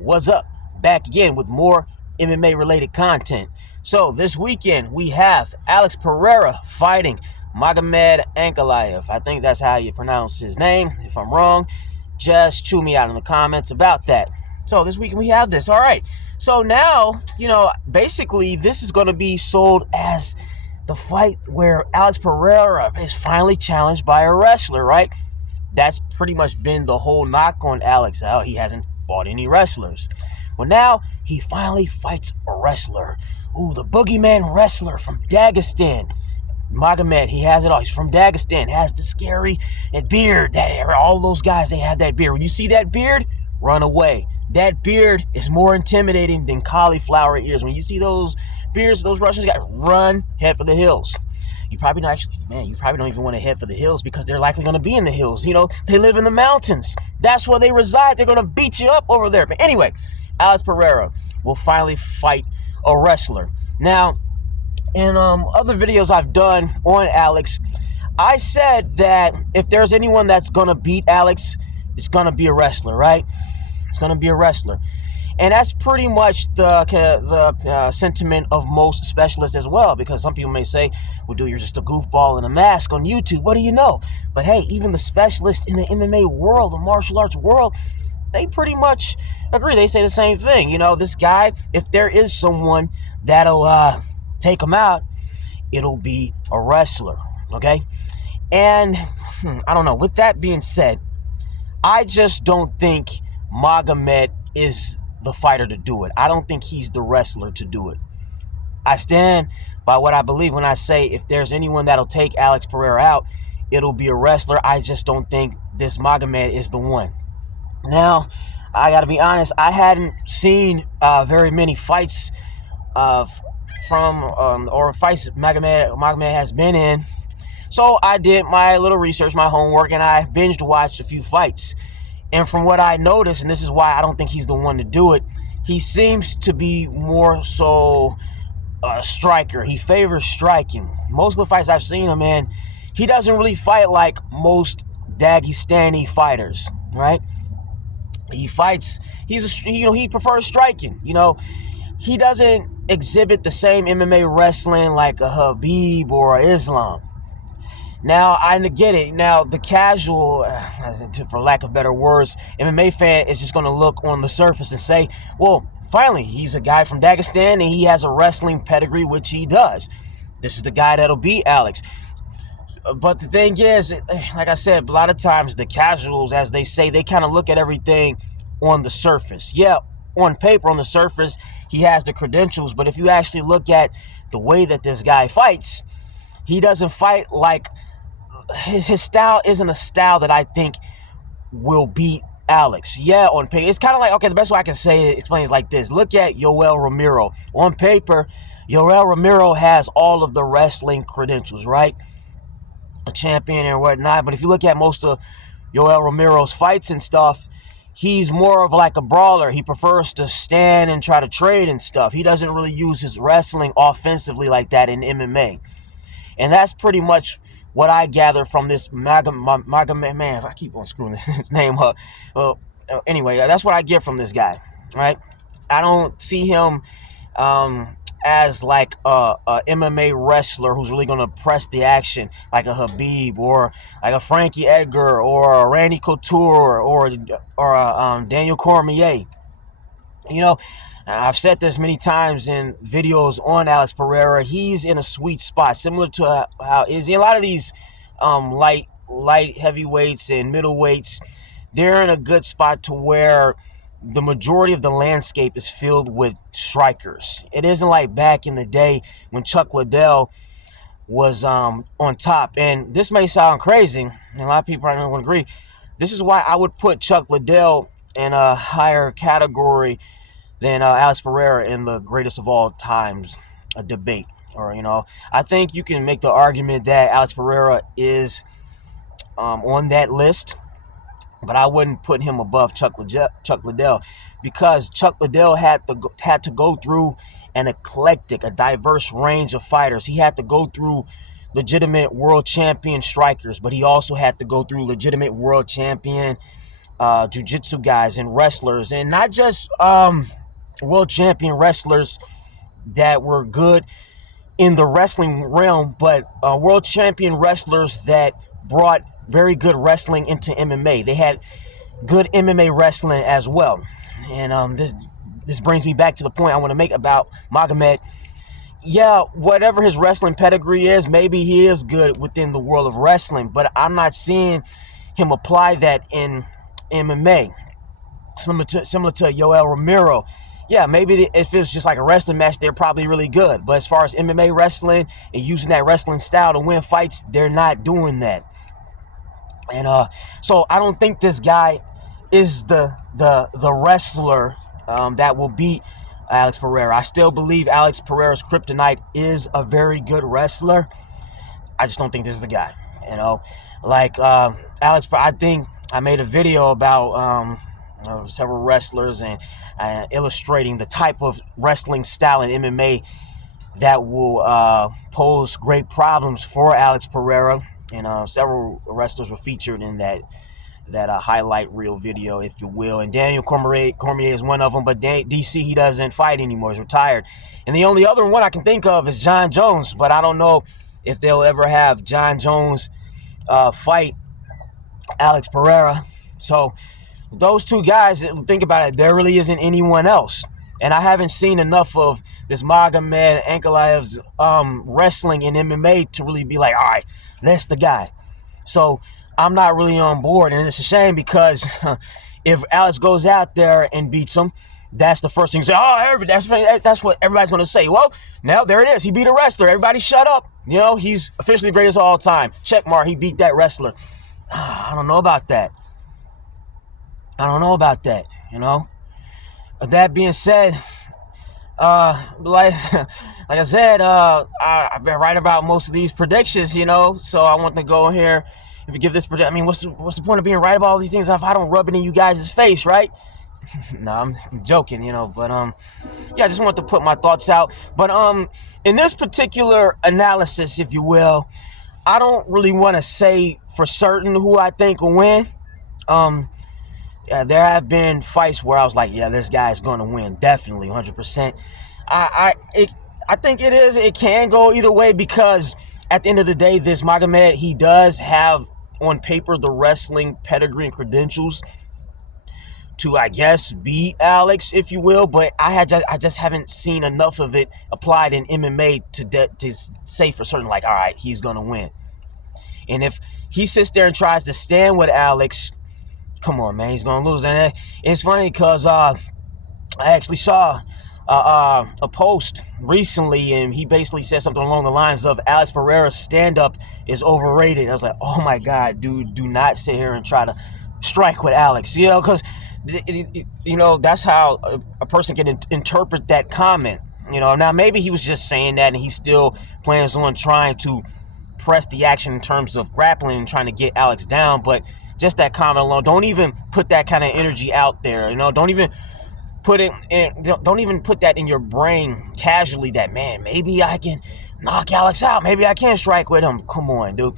What's up? Back again with more MMA related content. So this weekend we have Alex Pereira fighting Magomed Ankalaev. I think that's how you pronounce his name. If I'm wrong, just chew me out in the comments about that. So this weekend we have this. All right. So now, basically this is going to be sold as the fight where Alex Pereira is finally challenged by a wrestler, right? That's pretty much been the whole knock on Alex. He hasn't fought any wrestlers. Well, now he finally fights a wrestler. Ooh, the boogeyman wrestler from Dagestan. Magomed, he has it all. He's from Dagestan, has the scary beard. All those guys, they have that beard. When you see that beard, run away. That beard is more intimidating than cauliflower ears. When you see those beards, those Russians guys, run, head for the hills. You probably don't even want to head for the hills because they're likely going to be in the hills. They live in the mountains. That's where they reside. They're going to beat you up over there. But anyway, Alex Pereira will finally fight a wrestler. Now, in other videos I've done on Alex, I said that if there's anyone that's going to beat Alex, it's going to be a wrestler, right? It's going to be a wrestler. And that's pretty much the sentiment of most specialists as well, because some people may say, well, dude, you're just a goofball in a mask on YouTube. What do you know? But hey, even the specialists in the MMA world, the martial arts world, they pretty much agree. They say the same thing. This guy, if there is someone that'll take him out, it'll be a wrestler, okay? And I don't know. With that being said, I just don't think Magomed is the fighter to do it. I don't think he's the wrestler to do it. I stand by what I believe when I say if there's anyone that'll take Alex Pereira out, it'll be a wrestler. I just don't think this Magomed is the one. Now, I got to be honest, I hadn't seen very many fights or fights Magomed has been in. So I did my little research, my homework, and I binge watched a few fights. And from what I noticed, and this is why I don't think he's the one to do it, he seems to be more so a striker. He favors striking. Most of the fights I've seen him in, he doesn't really fight like most Dagestani fighters, right? He fights, he prefers striking. He doesn't exhibit the same MMA wrestling like a Habib or a Islam. Now, I get it. Now, the casual, for lack of better words, MMA fan is just going to look on the surface and say, well, finally, he's a guy from Dagestan and he has a wrestling pedigree, which he does. This is the guy that'll beat Alex. But the thing is, like I said, a lot of times the casuals, as they say, they kind of look at everything on the surface. Yeah, on paper, on the surface, he has the credentials. But if you actually look at the way that this guy fights, he doesn't fight like... His style isn't a style that I think will beat Alex. Yeah, on paper. It's kind of like, okay, the best way I can explain is like this. Look at Yoel Romero. On paper, Yoel Romero has all of the wrestling credentials, right? A champion and whatnot. But if you look at most of Yoel Romero's fights and stuff, he's more of like a brawler. He prefers to stand and try to trade and stuff. He doesn't really use his wrestling offensively like that in MMA. And that's pretty much what I gather from this Magomed, man, if I keep on screwing his name up. Anyway, that's what I get from this guy, right? I don't see him as like a MMA wrestler who's really going to press the action like a Habib or like a Frankie Edgar or a Randy Couture or a Daniel Cormier. I've said this many times in videos on Alex Pereira. He's in a sweet spot, similar to how Izzy. A lot of these light heavyweights and middleweights, they're in a good spot to where the majority of the landscape is filled with strikers. It isn't like back in the day when Chuck Liddell was on top. And this may sound crazy, and a lot of people probably don't want to agree. This is why I would put Chuck Liddell in a higher category than Alex Pereira in the greatest of all times debate. I think you can make the argument that Alex Pereira is on that list, but I wouldn't put him above Chuck Liddell because Chuck Liddell had to go through an eclectic, a diverse range of fighters. He had to go through legitimate world champion strikers, but he also had to go through legitimate world champion jiu-jitsu guys and wrestlers, and not just world champion wrestlers that were good in the wrestling realm, but world champion wrestlers that brought very good wrestling into MMA. They had good MMA wrestling as well. And this brings me back to the point I want to make about Magomed. Yeah, whatever his wrestling pedigree is, maybe he is good within the world of wrestling, but I'm not seeing him apply that in MMA. Similar to Yoel Romero. Yeah, maybe if it was just like a wrestling match, they're probably really good. But as far as MMA wrestling and using that wrestling style to win fights, they're not doing that. And so I don't think this guy is the wrestler that will beat Alex Pereira. I still believe Alex Pereira's kryptonite is a very good wrestler. I just don't think this is the guy. Like Alex, I think I made a video about several wrestlers and illustrating the type of wrestling style in MMA that will pose great problems for Alex Pereira. And several wrestlers were featured in that highlight reel video, if you will. And Daniel Cormier is one of them, but DC, he doesn't fight anymore. He's retired. And the only other one I can think of is John Jones, but I don't know if they'll ever have John Jones fight Alex Pereira. So those two guys, think about it, there really isn't anyone else. And I haven't seen enough of this Magomed Ankalaev's wrestling in MMA to really be like, all right, that's the guy. So I'm not really on board, and it's a shame because if Alex goes out there and beats him, that's the first thing you say. Oh, that's what everybody's going to say. Well, now there it is. He beat a wrestler. Everybody shut up. He's officially the greatest of all time. Check mark. He beat that wrestler. I don't know about that. That being said, like I said, I've been right about most of these predictions, so I want to go in here and give this prediction. I mean, what's the point of being right about all these things if I don't rub it in you guys' face, right? No, I'm joking, but yeah, I just want to put my thoughts out. But in this particular analysis, if you will, I don't really want to say for certain who I think will win. Yeah, there have been fights where I was like, yeah, this guy's going to win, definitely, 100%. I think it can go either way because at the end of the day, this Magomed, he does have on paper the wrestling pedigree and credentials to, I guess, beat Alex, if you will, but I just haven't seen enough of it applied in MMA to say for certain, like, all right, he's going to win. And if he sits there and tries to stand with Alex, come on, man, he's going to lose. And it's funny because I actually saw a post recently, and he basically said something along the lines of Alex Pereira's stand-up is overrated. I was like, oh, my God, dude, do not sit here and try to strike with Alex, because that's how a person can interpret that comment. Now maybe he was just saying that and he still plans on trying to press the action in terms of grappling and trying to get Alex down, but just that comment alone, don't even put that kind of energy out there. Don't even put that in your brain casually that, man, maybe I can knock Alex out, maybe I can strike with him. Come on, dude.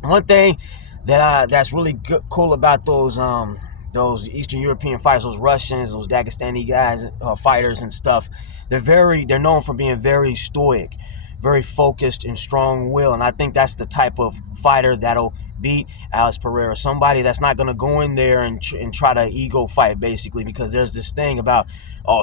One thing that's really cool about those Eastern European fighters, those Russians, those Dagestani guys, fighters and stuff, they're known for being very stoic, very focused and strong-willed, and I think that's the type of fighter that'll beat Alex Pereira. Somebody that's not going to go in there and try to ego fight, basically, because there's this thing about,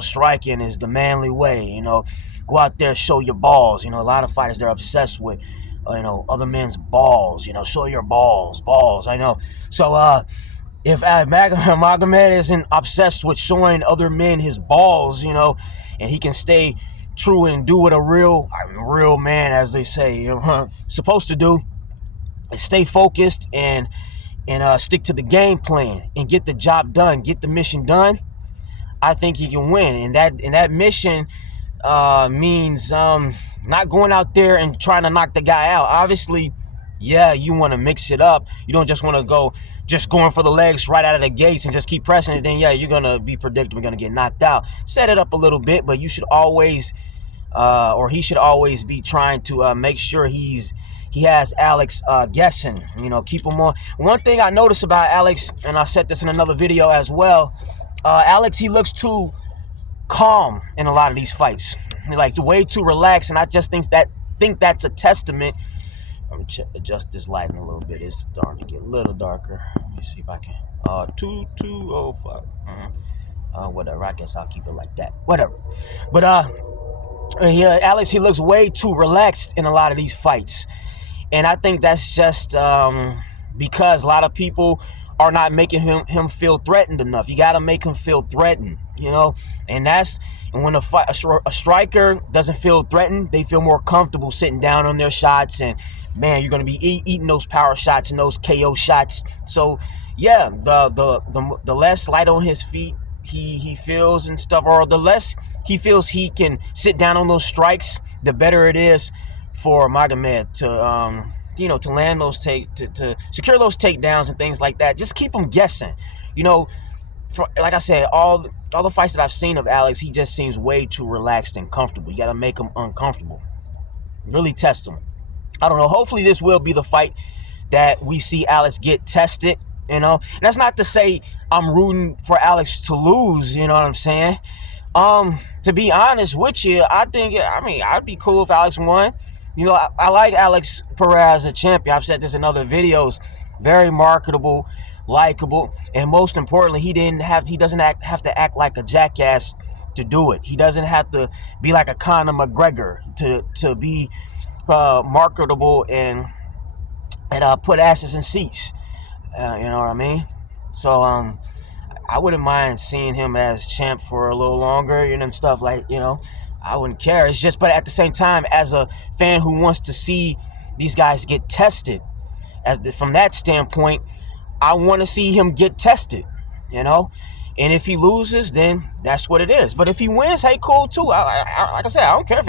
striking is the manly way, go out there, show your balls. A lot of fighters, they're obsessed with, other men's balls, show your balls, I know. So, if Magomed isn't obsessed with showing other men his balls, and he can stay true and do what a real man, as they say, supposed to do, and stay focused and stick to the game plan and get the job done, get the mission done, I think he can win. And that mission means not going out there and trying to knock the guy out. Obviously, yeah, you want to mix it up. You don't just want to go just going for the legs right out of the gates and just keep pressing it. Then, yeah, you're going to be predictable, you're going to get knocked out. Set it up a little bit, but you should always, he should always be trying to make sure he's he has Alex guessing. Keep him on. One thing I noticed about Alex, and I said this in another video as well, Alex, he looks too calm in a lot of these fights. Like way too relaxed, and I just think that's a testament. Let me adjust this lighting a little bit. It's starting to get a little darker. Let me see if I can. 2205. Whatever. I guess I'll keep it like that. Whatever. But yeah, Alex, he looks way too relaxed in a lot of these fights, and I think that's just because a lot of people are not making him feel threatened enough. You got to make him feel threatened, and when a striker doesn't feel threatened, they feel more comfortable sitting down on their shots, and man, you're going to be eating those power shots and those KO shots. So yeah, the less light on his feet he feels and stuff, or the less he feels he can sit down on those strikes, the better it is for Magomed to land those to secure those takedowns and things like that. Just keep him guessing. Like I said, all the fights that I've seen of Alex, he just seems way too relaxed and comfortable. You got to make him uncomfortable. Really test him. I don't know. Hopefully this will be the fight that we see Alex get tested. And that's not to say I'm rooting for Alex to lose. You know what I'm saying? To be honest with you, I'd be cool if Alex won. I like Alex Pereira as a champion. I've said this in other videos. Very marketable, likable, and most importantly, he doesn't have to act like a jackass to do it. He doesn't have to be like a Conor McGregor to be marketable and put asses in seats. You know what I mean? So I wouldn't mind seeing him as champ for a little longer, and stuff like, I wouldn't care. It's just, but at the same time, as a fan who wants to see these guys get tested, from that standpoint, I want to see him get tested, And if he loses, then that's what it is. But if he wins, hey, cool too. Like I said, I don't care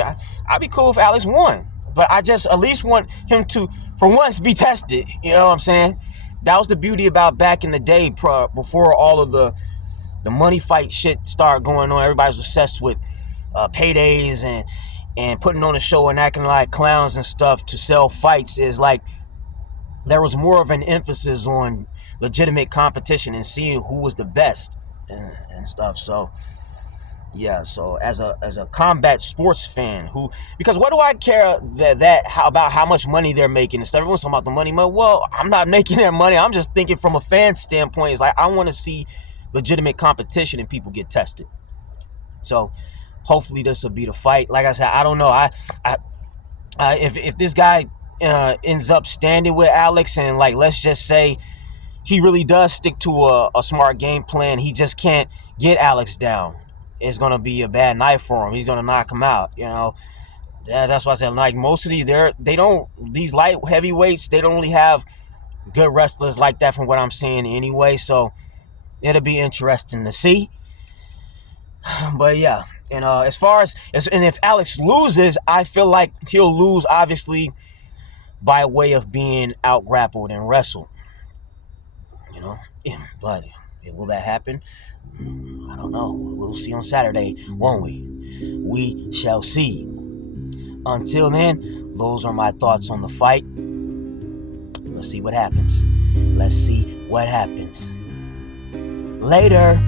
I'd be cool if Alex won. But I just at least want him to, for once, be tested. You know what I'm saying? That was the beauty about back in the day, before all of the money fight shit started going on. Everybody's obsessed with paydays and putting on a show and acting like clowns and stuff to sell fights. Is like there was more of an emphasis on legitimate competition and seeing who was the best and stuff. So yeah, so as a combat sports fan, because what do I care about how much money they're making and stuff? Everyone's talking about the money. Well, I'm not making that money. I'm just thinking from a fan standpoint. It's like I want to see legitimate competition and people get tested. So hopefully this will be the fight. Like I said, I don't know. If this guy ends up standing with Alex, and like let's just say he really does stick to a smart game plan, he just can't get Alex down, it's going to be a bad night for him. He's going to knock him out, That's why I said, like, most of these light heavyweights, they don't really have good wrestlers like that from what I'm seeing anyway. So it'll be interesting to see. But yeah, and as far as if Alex loses, I feel like he'll lose obviously by way of being out grappled and wrestled. But will that happen? I don't know. We'll see on Saturday, won't we? We shall see. Until then, those are my thoughts on the fight. Let's see what happens. Later.